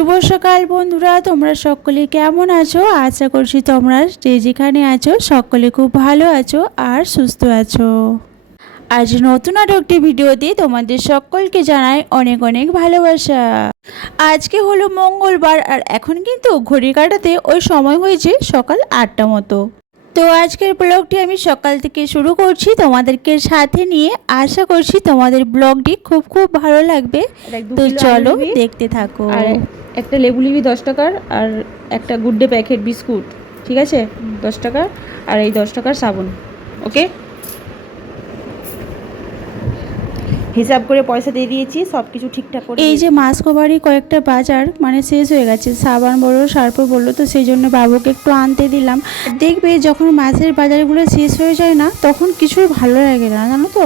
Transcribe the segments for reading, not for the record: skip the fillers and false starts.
শুভ সকাল বন্ধুরা, তোমরা সকলে কেমন আছো? আশা করছি তোমরা যে যেখানে আছো সকলে খুব ভালো আছো আর সুস্থ আছো। আজ নতুন আরো একটি ভিডিও দিয়ে তোমাদের সকলকে জানাই অনেক অনেক ভালোবাসা। আজকে হলো মঙ্গলবার আর এখন কিন্তু ঘড়ি কাটাতে ওই সময় হয়েছে সকাল 8টা মতো। তো আজকের ব্লগটি আমি সকাল থেকে শুরু করছি তোমাদেরকে সাথে নিয়ে। আশা করছি তোমাদের ব্লগটি খুব খুব ভালো লাগবে। তো চলো দেখতে থাকো। আর একটা লেবু নিবি 10 টাকার, আর একটা গুড ডে প্যাকেট বিস্কুট, ঠিক আছে 10 টাকার, আর এই 10 টাকার সাবুন। ওকে, হিসাব করে পয়সা দিয়ে দিয়েছি, সব কিছু ঠিকঠাক করে। এই যে মাসকবাড়ি কয়েকটা বাজার শেষ হয়ে গেছে, সাবান বললো সার্ফও বললো, তো সেই জন্য বাবুকে একটু আনতে দিলাম। দেখবে যখন মাছের বাজারগুলো শেষ হয়ে যায় না তখন কিছুই ভালো লাগে না, জানো তো।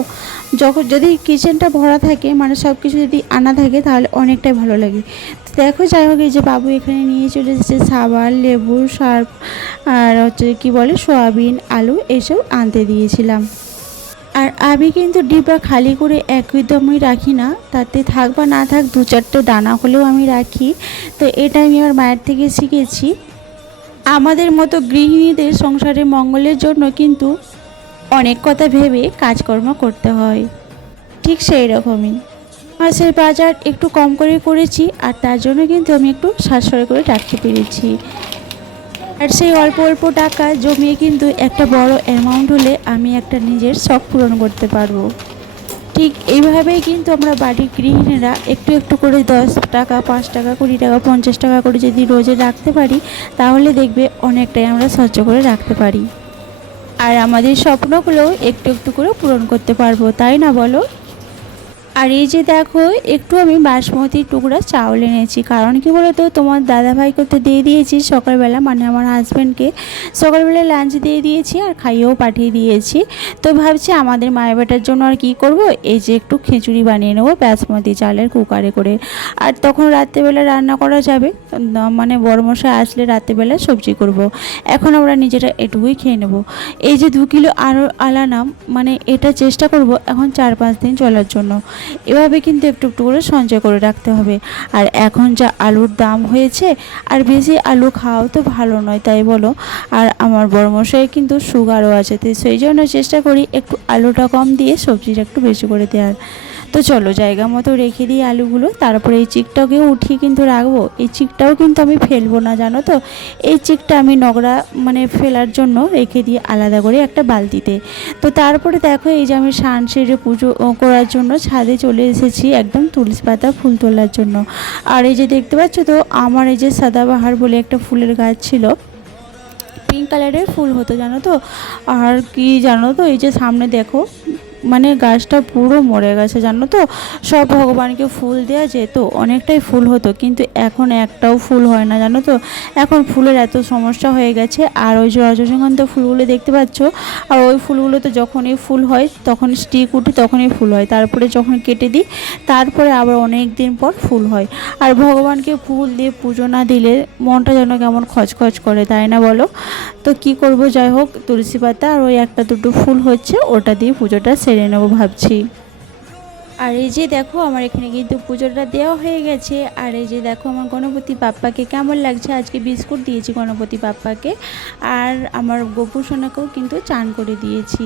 যখন যদি কিচেনটা ভরা থাকে সব কিছু যদি আনা থাকে তাহলে অনেকটাই ভালো লাগে। দেখো যাই হোক, এই যে বাবু এখানে নিয়ে চলে এসেছে সাবান, লেবু, সার্ফ আর কি বলে সয়াবিন, আলু এসব আনতে দিয়েছিলাম। আর আমি কিন্তু ডিব্বা খালি করে একদমই রাখি না, তাতে থাক বা না থাক 2-4টে দানা হলেও আমি রাখি। তো এটা আমি আমার মায়ের থেকে শিখেছি। আমাদের মতো গৃহিণীদের সংসারের মঙ্গলের জন্য কিন্তু অনেক কথা ভেবে কাজকর্ম করতে হয়, ঠিক সেই রকমই। মাছের বাজার একটু কম করে করেছি আর তার জন্য কিন্তু আমি একটু সাশ্রয় করে রাখতে পেরেছি। আর সেই অল্প অল্প টাকা জমিয়ে কিন্তু একটা বড় অ্যামাউন্ট হলে আমি একটা নিজের শখ পূরণ করতে পারবো। ঠিক এইভাবেই কিন্তু আমরা বাড়ির গৃহিণীরা একটু একটু করে 10 টাকা, 5 টাকা, 20 টাকা, 50 টাকা করে যদি রোজে রাখতে পারি তাহলে দেখবে অনেকটাই আমরা সঞ্চয় করে রাখতে পারি। আর আমাদের স্বপ্নগুলোও একটু একটু করে পূরণ করতে পারবো, তাই না বলো? আর এই যে দেখো, একটু আমি বাসমতি টুকরা চাউল এনেছি, কারণ কি বলতো তোমার দাদাভাই করতে দিয়ে দিয়েছি সকালবেলা, আমার হাজব্যান্ডকে সকালবেলা লাঞ্চ দিয়ে দিয়েছি আর খাইয়েও পাঠিয়ে দিয়েছি। তো ভাবছি আমাদের মায়ের বেটার জন্য আর কি করব, এই যে একটু খিচুড়ি বানিয়ে নেবো বাসমতি চালের কুকারে করে। আর তখন রাত্রেবেলা রান্না করা যাবে, বড়মশাই আসলে রাত্রেবেলা সবজি করব। এখন আমরা নিজেরা এটুকুই খেয়ে নেব। এই যে 2 কিলো আরও আলানাম, এটা চেষ্টা করব এখন 4-5 দিন চলার জন্য। এভাবে কিন্তু একটু একটু করে সঞ্চয় করে রাখতে হবে। আর এখন যা আলুর দাম হয়েছে, আর বেশি আলু খাওয়াও তো ভালো নয়, তাই বলো। আর আমার বড়মশাই কিন্তু সুগারও আছে, তো সেই জন্য চেষ্টা করি একটু আলুটা কম দিয়ে সবজিটা একটু বেশি করে দেওয়ার। তো চলো জায়গা মতো রেখে দিই আলুগুলো, তারপরে এই চিকটাকেও উঠিয়ে কিন্তু রাখবো। এই চিকটাও কিন্তু আমি ফেলবো না, জানো তো। এই চিকটা আমি নোংরা ফেলার জন্য রেখে দিই আলাদা করে একটা বালতিতে। তো তারপরে দেখো, এই যে আমি স্নান সেরে পুজো করার জন্য ছাদে চলে এসেছি একদম তুলসী পাতা ফুল তোলার জন্য। আর এই যে দেখতে পাচ্ছ তো, আমার এই যে সাদাবাহার বলে একটা ফুলের গাছ ছিল, পিঙ্ক কালারের ফুল হতো জানো তো। আর কি জানো তো, এই যে সামনে দেখো গাছটা পুরো মরে গেছে, জানো তো। সব ভগবানকে ফুল দেওয়া যেত, অনেকটাই ফুল হতো, কিন্তু এখন একটাও ফুল হয় না, জানো তো। এখন ফুলের এত সমস্যা হয়ে গেছে। আর ওই যে রজনীগন্ধা ফুলগুলো দেখতে পাচ্ছ, আর ওই ফুলগুলোতে যখনই ফুল হয় তখন স্টিক উঠে তখনই ফুল হয়, তারপরে যখন কেটে দিই তারপরে আবার অনেক দিন পর ফুল হয়। আর ভগবানকে ফুল দিয়ে পুজো না দিলে মনটা যেন কেমন খচখচ করে, তাই না বলো। তো কি করব, যাই হোক তুলসী পাতা আর ওই 1-2 ফুল হচ্ছে, ওটা দিয়ে পুজোটা সেরে নেবো ভাবছি। আর এই যে দেখো, আমার এখানে কিন্তু পুজোটা দেওয়া হয়ে গেছে। আর এই যে দেখো আমার গণপতি বাপ্পাকে কেমন লাগছে, আজকে বিস্কুট দিয়েছি গণপতি বাপ্পাকে। আর আমার গোপু সোনাকেও কিন্তু চান করে দিয়েছি।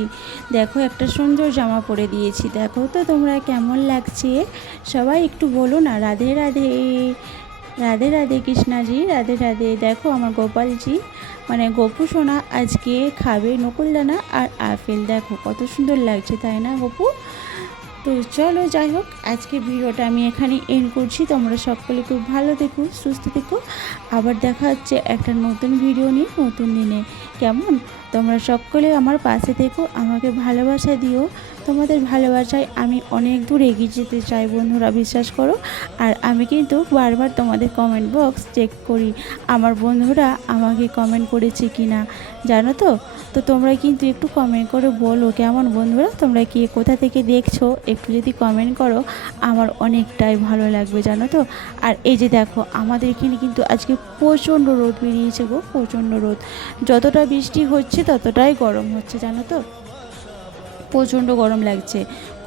দেখো একটা সুন্দর জামা পরে দিয়েছি, দেখো তো তোমরা কেমন লাগছে সবাই একটু বলো না। রাধে রাধে, রাধে রাধে কৃষ্ণাজি, রাধে রাধে। দেখো আমার গোপালজি গোপু সোনা আজকে খাবে নকুলদানা আর আপেল, দেখো কত সুন্দর লাগছে, তাই না গোপু। তো চলো যাই হোক, আজকে ভিডিওটা আমি এখানে এন্ড করছি। তোমরা সকলে খুব ভালো থেকো, সুস্থ থেকো। আবার দেখা হচ্ছে একটা নতুন ভিডিও নিয়ে নতুন দিনে। কেমন, তোমরা সকলে আমার পাশে থেকো, আমাকে ভালোবাসা দিও। তোমাদের ভালোবাসায় আমি অনেক দূর এগিয়ে যেতে চাই বন্ধুরা, বিশ্বাস করো। আর আমি কিন্তু বারবার তোমাদের কমেন্ট বক্স চেক করি, আমার বন্ধুরা আমাকে কমেন্ট করেছে কি না, জানো তো। তো তোমরা কিন্তু একটু কমেন্ট করে বলো কেমন বন্ধুরা, তোমরা কি কোথা থেকে দেখছো একটু যদি কমেন্ট করো, আমার অনেকটাই ভালো লাগবে, জানো তো। আর এই যে দেখো, আমাদের এখানে কিন্তু আজকে প্রচণ্ড রোদ বেরিয়েছে গো, প্রচণ্ড রোদ। যতটা বৃষ্টি হচ্ছে ততটাই গরম হচ্ছে, জানো তো। প্রচণ্ড গরম লাগছে,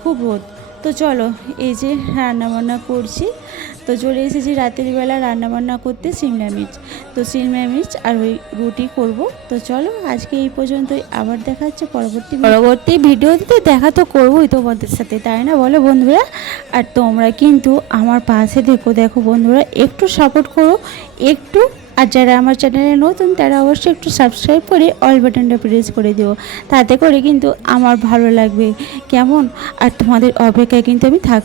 খুব রোদ। তো চলো এই যে রান্নাবান্না করছি, তো চলে এসেছি রাতের বেলা রান্নাবান্না করতে সিমলা মির্চ। তো সিমলা মির্চ আর ওই রুটি করব। তো চলো আজকে এই পর্যন্তই, আবার দেখা হচ্ছে পরবর্তী ভিডিওতে। দেখা তো করবোই তোমাদের সাথে, তাই না বলো বন্ধুরা? আর তোমরা কিন্তু আমার পাশে দেখো বন্ধুরা, একটু সাপোর্ট করো একটু। আর যারা আমার চ্যানেলে নতুন তারা অবশ্যই একটু সাবস্ক্রাইব করে অল বাটনটা প্রেস করে দিও, তাতে করে কিন্তু আমার ভালো লাগবে, কেমন? আর তোমাদের অপেক্ষায় কিন্তু আমি থাক।